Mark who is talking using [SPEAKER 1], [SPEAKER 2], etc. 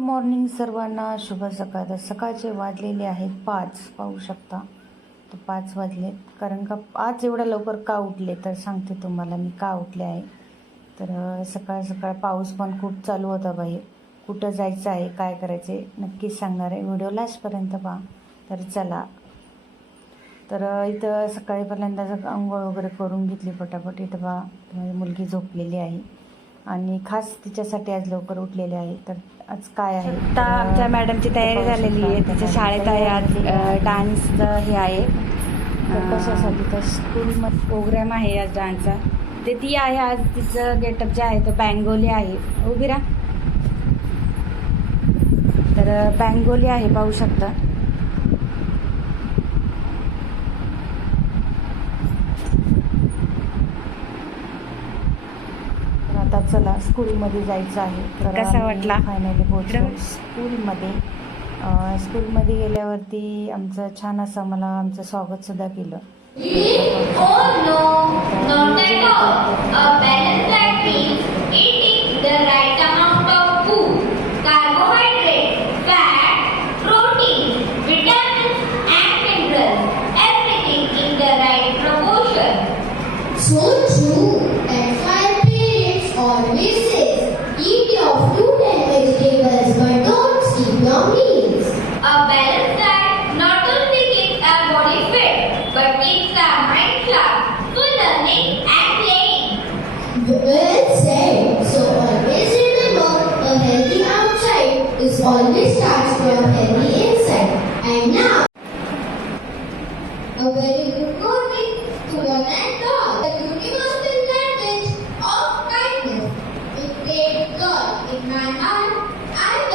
[SPEAKER 1] Morning सर्वांना. शुभ सकाळ. तर सकाळचे वाजलेले आहेत पाच. पाहू शकता. तर पाच वाजलेत. कारण का आज एवढ्या लवकर का उठले? तर सांगते तुम्हाला मी का उठले आहे. तर सकाळ सकाळ पाऊस पण खूप चालू होता बाहेर कुठं जायचं आहे? काय करायचे नक्कीच सांगणार आहे. व्हिडिओ लास्टपर्यंत पहा. तर चला. तर इथं सकाळीपर्यंत जर आंघोळ वगैरे करून घेतली पटापट इथं पहा. माझी मुलगी झोपलेली आहे. आणि खास तिच्यासाठी आज लवकर उठलेले आहे. तर आज काय आहे?
[SPEAKER 2] आता आमच्या मॅडमची तयारी झालेली आहे. तिच्या शाळेत आहे आज डान्सचं हे आहे.
[SPEAKER 1] तर कशासाठी? तर स्कूलमध्ये?
[SPEAKER 2] प्रोग्राम आहे आज डान्सचा. ते ती आहे आज तिचं गेटअप जे आहे तो बँगोली आहे. उभी राहा. तर बँगोली आहे पाहू शकता
[SPEAKER 1] तर आता चला स्कूलमध्ये जायचं आहे तर
[SPEAKER 2] कसा वाटला?
[SPEAKER 1] फायनली पोहोचलो? स्कूलमध्ये स्कूलमध्ये गेल्यावरती आमचं छान असं मला आमचं स्वागतसुद्धा केलं
[SPEAKER 3] Oh Well said. So always
[SPEAKER 4] remember, a healthy outside is always starts from healthy inside. And now,
[SPEAKER 3] a very good morning to one and
[SPEAKER 4] all. The universal language of kindness. is great God in my heart, I